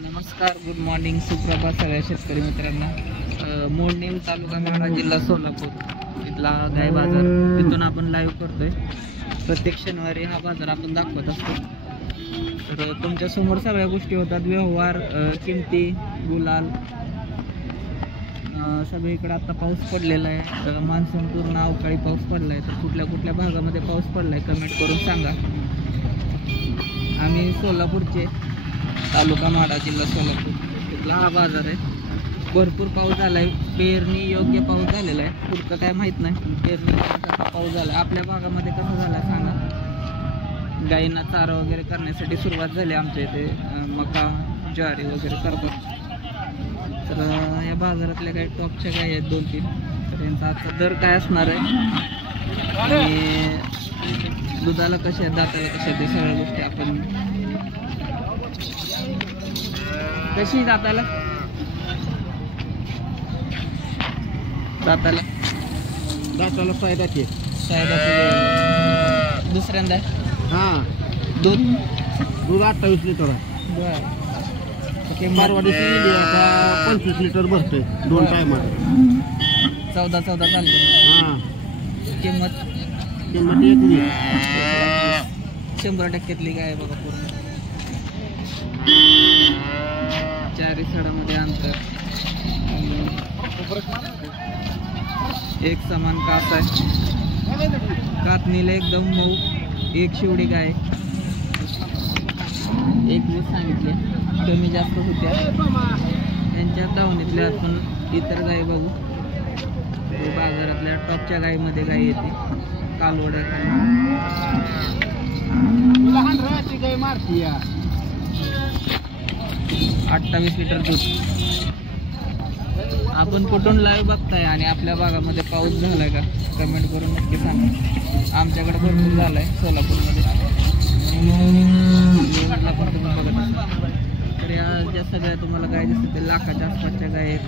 नमस्कार, good morning, सुप्रभात सगळ्या शेतकरी मित्रांना। मोडणीम तालुका माढा जिल्हा सोलापूर इथला गाय बाजार, तिथून आपण लाईव्ह करतोय। प्रत्येक शनिवारी हा बाजार आपण दाखवत असतो। तर तुमच्या समोर सगळ्या गोष्टी होतात, व्यवहार, किमती, गुलाल, सगळीकडे आता पाऊस पडलेला आहे। मान्सून पूर्ण अवकाळी पाऊस पडला आहे। तर कुठल्या कुठल्या भागामध्ये पाऊस पडला आहे कमेंट करून सांगा। आम्ही सोलापूरचे, तालुका माढा जिल्हा सोलापूर इथला हा बाजार आहे। भरपूर पाऊस झाला आहे, पेरणी योग्य पाऊस झालेला आहे। पुढचं काय माहीत नाही, पण पेरणी पाऊस झाला आहे। आपल्या भागामध्ये कसं झालं सांगा। गायींना चारा वगैरे करण्यासाठी सुरुवात झाली आमच्या इथे। मका, ज्वारी वगैरे करतात। तर या बाजारातल्या काही टॉपच्या गायी आहेत 2-3। तर यांचा आजचा दर काय असणार आहे आणि दुधाला कशा आहेत, दाताला कशा आहेत, ते सगळ्या गोष्टी आपण। कशी दाताला दाताला दाताला फायदाची दुसऱ्यांदा हां दूध 28 लिटर आहे। बरं, परवा दिवशी 25 लिटर भरतोय 2 टायमात। 14 चालते। हां किंमत येते 100%तली काय आहे बघा। पूर्ण 4 सडामध्ये अंतर, एक समान कास आहे। कातणीला एकदम मऊ, एक शिवडी गाय। एक दिवस सांगितले, कमी जास्त होत्या त्यांच्या धावणीतल्या। आपण इतर गायी बघू, बाजारातल्या टॉपच्या गायीमध्ये गाय येते। कालवड आहे, 28 लिटर दूध। आपण कुठून लाईव्ह बघताय आणि आपल्या भागामध्ये पाऊस झालाय का कमेंट करून नक्की सांगा। आमच्याकडे भरपूर झालाय सोलापूरमध्ये, पण तुम्ही बघत असाल। तर या ज्या सगळ्या तुम्हाला गाय दिसते ते लाखाच्या आसपासच्या गाय आहेत।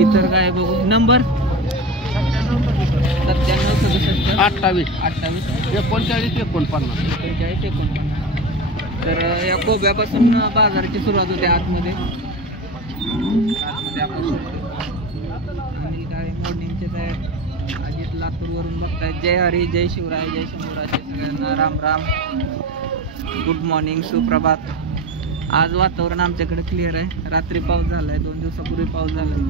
इतर गाय बघू। नंबर 97 67 28 28 39 49 45 49। तर या कोब्यापासून बाजाराची सुरुवात होते आतमध्ये आपण शकतो। आणि काय मॉर्निंगचे तयार अजित लातूरवरून बघताय। जय हरी, जय शिवराय, जय शंभूराजे, सगळ्यांना राम राम, गुड मॉर्निंग, सुप्रभात। आज वातावरण आमच्याकडे क्लिअर आहे। रात्री पाऊस झाला आहे, 2 दिवसापूर्वी पाऊस झाला आहे।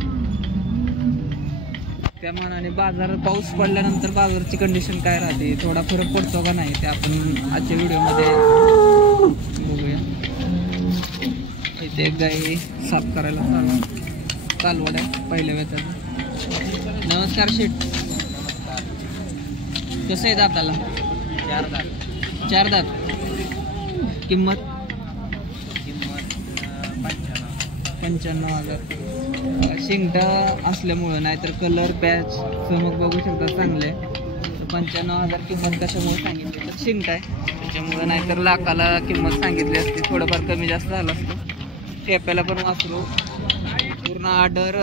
त्या मानाने बाजार, पाऊस पडल्यानंतर बाजाराची कंडिशन काय राहते, थोडा फरक पडतो का नाही, ते आपण आजच्या व्हिडिओमध्ये बघूया। इथे एक गाय साफ करायला चालवड आहे पहिल्या वेताला। नमस्कार शेठ, कसं आहे दाताला? 4 दात। किंमत 95,000। शिंगटा असल्यामुळं, नाहीतर कलर, पॅच, चमक बघू शकता चांगले। 95,000 किंमत कशामुळे सांगितली तर शिंगटा आहे त्याच्यामुळं, नाहीतर लाखाला किंमत सांगितली असते। थोडंफार कमी जास्त झालं असतं। टेप्याला पण वासरू पूर्ण ऑर्डर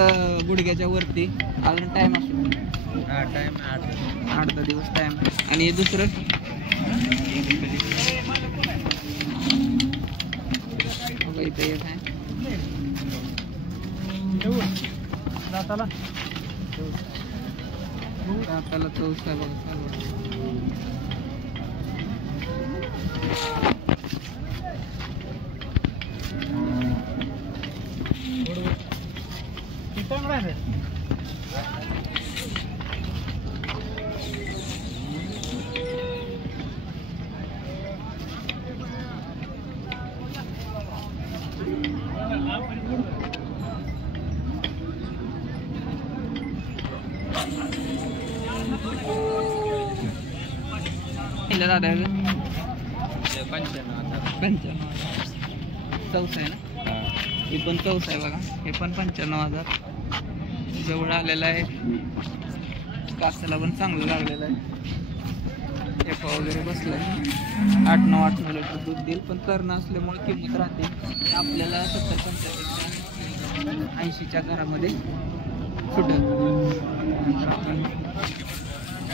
गुडघ्याच्या वरती। अजून टाईम असतो, टाईम 8-10 दिवस टाईम। आणि दुसरं बघा इथे एक आहे दाताला 14 आहे बघा चालू। दादा 95,000 चौसा आहे ना, हे पण चौसा आहे बघा। हे पण 95,000 जवळ आलेलं आहे। कासाला पण चांगलं लागलेलं आहे। टेपा वगैरे बसलाय। 8-9 लिटर दूध देईल, पण करणं असल्यामुळे किंमत राहते आपल्याला 70-75 80च्या घरामध्ये सुटेल।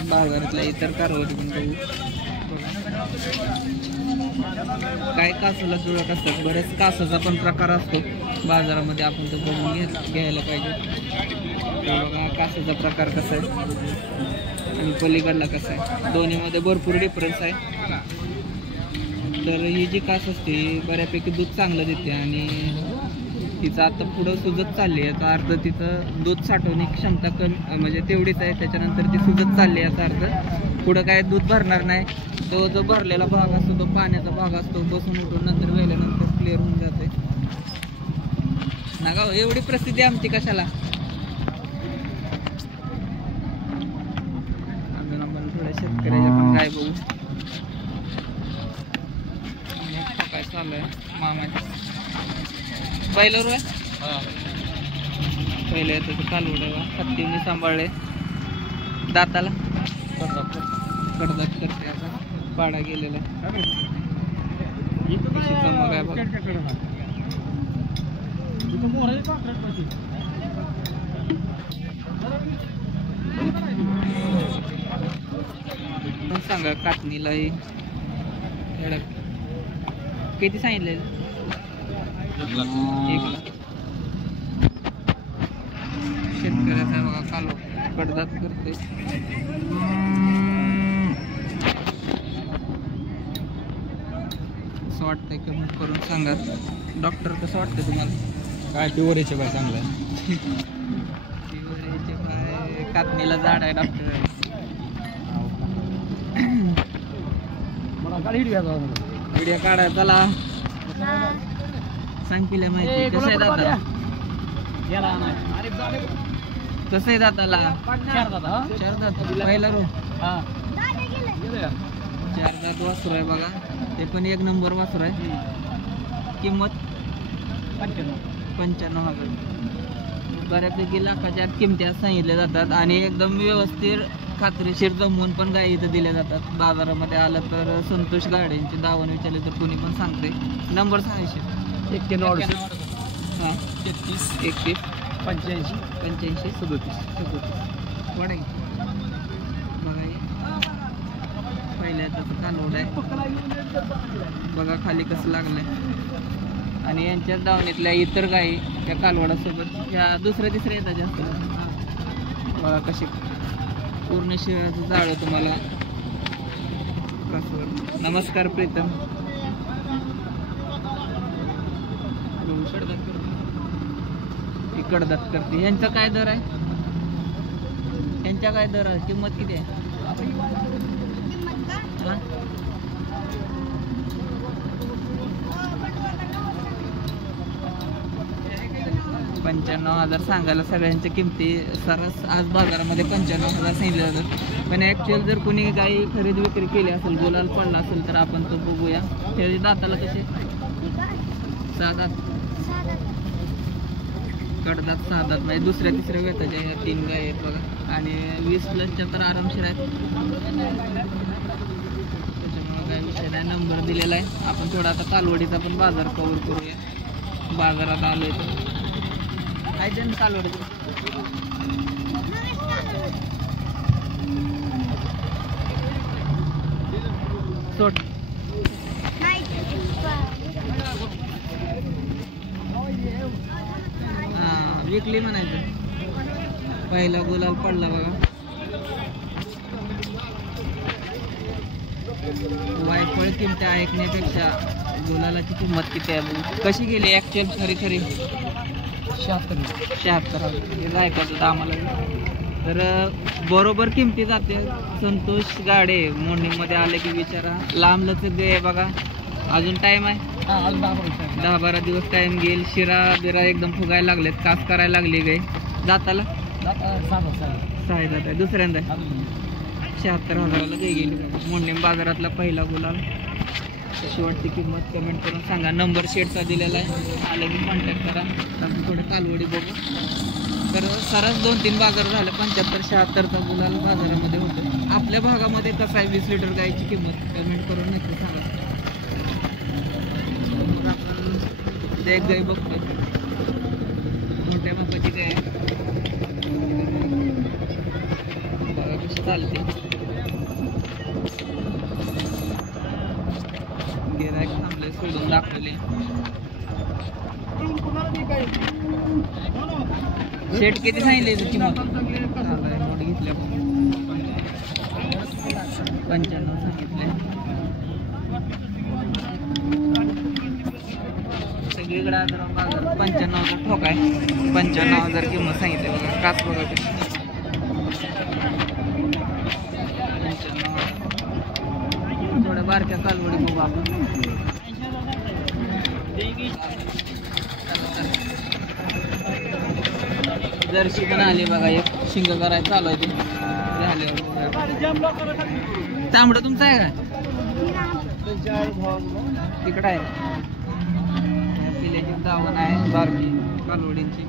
बाजारातल्या इतर कारवाई पण बघू। काय कासाला जुळत असतात, बरेच कासाचा पण प्रकार असतो बाजारामध्ये, आपण तो बघून घ्यायला पाहिजे. तर बघा कासाचा प्रकार कसा आहे आणि पलीकडला कसा आहे, दोन्हीमध्ये भरपूर डिफरन्स आहे. तर ही जी कास असते बऱ्यापैकी दूध चांगलं देते आणि तिचं आता पुढं सुजत चालली आहे. याचा अर्थ तिचं दूध साठवण्याची क्षमता कमी म्हणजे तेवढीच आहे, त्याच्यानंतर ती सुजत चालली आहे. याचा अर्थ पुढं काय दूध भरणार नाही. तो जो भरलेला भाग असतो तो पाण्याचा भाग असतो, बसून उठून नंतर वेल्यानंतर क्लिअर होऊन जाते ना. गाव एवढी प्रसिद्धी आमची कशाला. अजून आपण थोड्या शेतकऱ्याच्या पण काय बघू काय चालू आहे मामाच्या पहिल्यावर आहे. पहिले येतं कालवड हत्तीने सांभाळले, दाताला कडदात करते. आता पाडा गेलेला कशी चमक आहे बघा. पण सांगा कातणीला किती सांगितले? 1 लाख. शेतकऱ्याचा बघा कालो कडदात करते. कसं वाटतंय कमेंट करून सांगा. डॉक्टर कसं वाटतं तुम्हाला? काय पिवरीचे बाय चांगलं आहे. पिवळीचे पाय कातणीला झाड आहे डॉक्टर. व्हिडिओ काढाय चला सांग पिल्या माहिती कसं आहे दादा, कसं आहे दाताला? 4 दात पहिला रो 4 दात वासरू आहे बघा. ते पण 1 नंबर वासरू आहे. किंमत 95,000. बऱ्यापैकी लाखाच्या आत किमती सांगितल्या जातात आणि एकदम व्यवस्थित खात्रीशीर जमवून पण गाई इथं दिल्या जातात. बाजारामध्ये आलं तर संतोष गाड्यांची दावण विचारले तर कोणी पण सांगते. नंबर सांगायचे 91 हां 33 31 85 85 37. कोण आहे बघा. हे पहिल्या त्याचं कालवड आहे बघा खाली कसं लागलंय. आणि यांच्या दावणीतल्या इतर गायी त्या कालवडासोबत या दुसऱ्या तिसऱ्या येतात जास्त. बघा कशी पूर्ण शरीराचं जाळं तुम्हाला कसं. नमस्कार प्रीतम. कडदात करते. यांचा काय दर आहे? यांच्या काय दर आहे? किंमत किती आहे? 95,000 सांगायला सगळ्यांच्या किमती सरस आज बाजारामध्ये 95,000 सांगितले जातात. पण ॲक्च्युअल जर कोणी काही खरेदी विक्री केली असेल, गुलाल पडला असेल तर आपण तो बघूया. त्याच्या दाताला कसे 6 दात कडदात 6 दात म्हणजे दुसऱ्या तिसऱ्या वेताच्या ह्या 3 गाय आहेत बघा. आणि 20+ तर आरामशीर आहेत, त्याच्यामुळे काय विषय नाही. नंबर दिलेला आहे. आपण थोडा आता कालवडीचा पण बाजार कव्हर करूया. बाजारात आलोय तर आहे कालवडीचं सोड. विकली म्हणायचं. पहिला गुलाल पडला बघा. वायफळ किमती ऐकण्यापेक्षा गुलालाची किंमत किती आहे कशी गेली ॲक्च्युअल खरी 76,000 हे ऐकायचं आम्हाला. तर बरोबर किमती जाते. संतोष गाडे मोर्निंगमध्ये आले की विचारा. लांब लचक आहे बघा. अजून टाईम आहे 10-12 दिवस टाईम घेईल. शिरा बिरा एकदम फुगायला लागलेत, कास करायला लागली गाय. दाताला 6 दात आहे. दुसऱ्यांदा 76,000ला गाय गेली. मोर्निंग बाजारातला पहिला गुलाल. कशी वाटते किंमत कमेंट करून सांगा. नंबर शेडचा दिलेला आहे, आलं की कॉन्टॅक्ट करा. आपण थोडं कालवडी बघू. तर सरस 2-3 बाजार झालं. 75-76चा गुलाल बाजारामध्ये होतो. आपल्या भागामध्ये कसं आहे 20 लिटर गायची किंमत कमेंट करून नक्की सांगा. आपण ते एक गाय बघतो, मोठ्या मापाची गाय बघा कशी चालते. आपली. शेट किती सांगितले याची किंमत? नोट घेतल्या 95 सांगितले. सगळीकडे आता बाजार 95,000 ठोक आहे. 95,000 किंमत सांगितली बघा. काच बघा कशी. 95,000. थोड्या बारक्या कालवडी बघू आपण. जर्सी पण आली बघा. एक शिंग करायचं चालू आहे ते झाल्यावर. तांबडं तुमचं आहे का? तिकडं आहे. पिल्याची दावण आहे बारकी कालवडींची.